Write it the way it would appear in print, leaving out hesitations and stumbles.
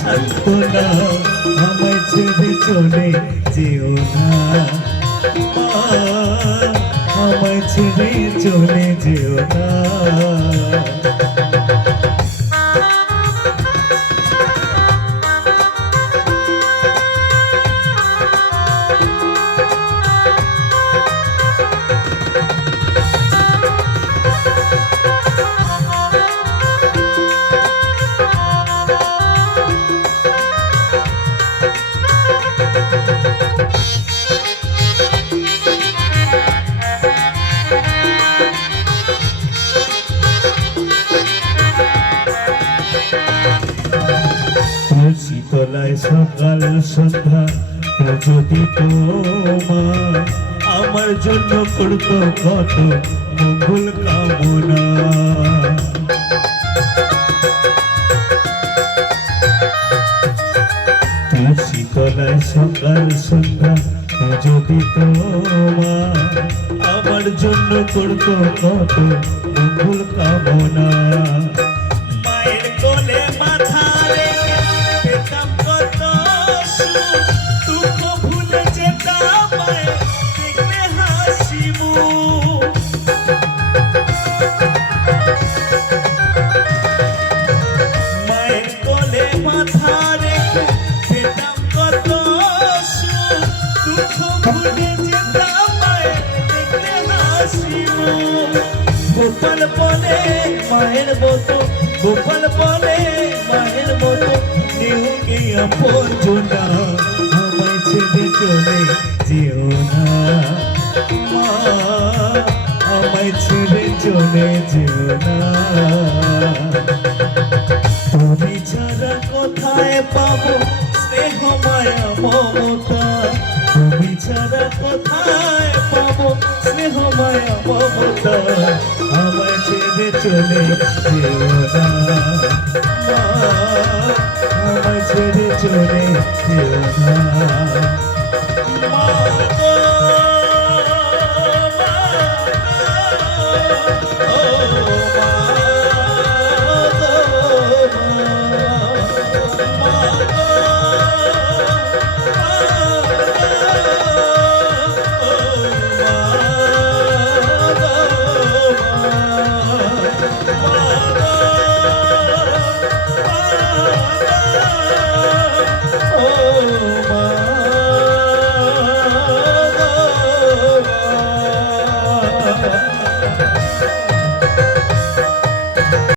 সান্ত্বনা, আমায় ছেড়ে চলে যেও না, আমায় ছেড়ে চলে যেও না। শীতলায় সকাল সন্ধ্যা যদি তোমা আমার জন্য করত কত মঙ্গল কামনা। শীতলায় সকাল সন্ধ্যা যদি তোমা আমার জন্য করত কত মঙ্গল কামনা। মায়ের কোলে মাথা রেখে পেতাম কত সুখ, দুঃখ ভুলে যেতাম মায়ের দেখলে হাসি মুখ। মায়ের কোলে মাথা রেখে পেতাম কত সুখ, দুঃখ ভুলে যেতাম মায়ের দেখলে হাসি মুখ। গোপাল বলে মায়ের মতো, গোপাল বলে মায়ের মতো দেহকে আপনজনা, আমায় ছেড়ে চলে যেও না, আমায় ছেড়ে চলে যেও না।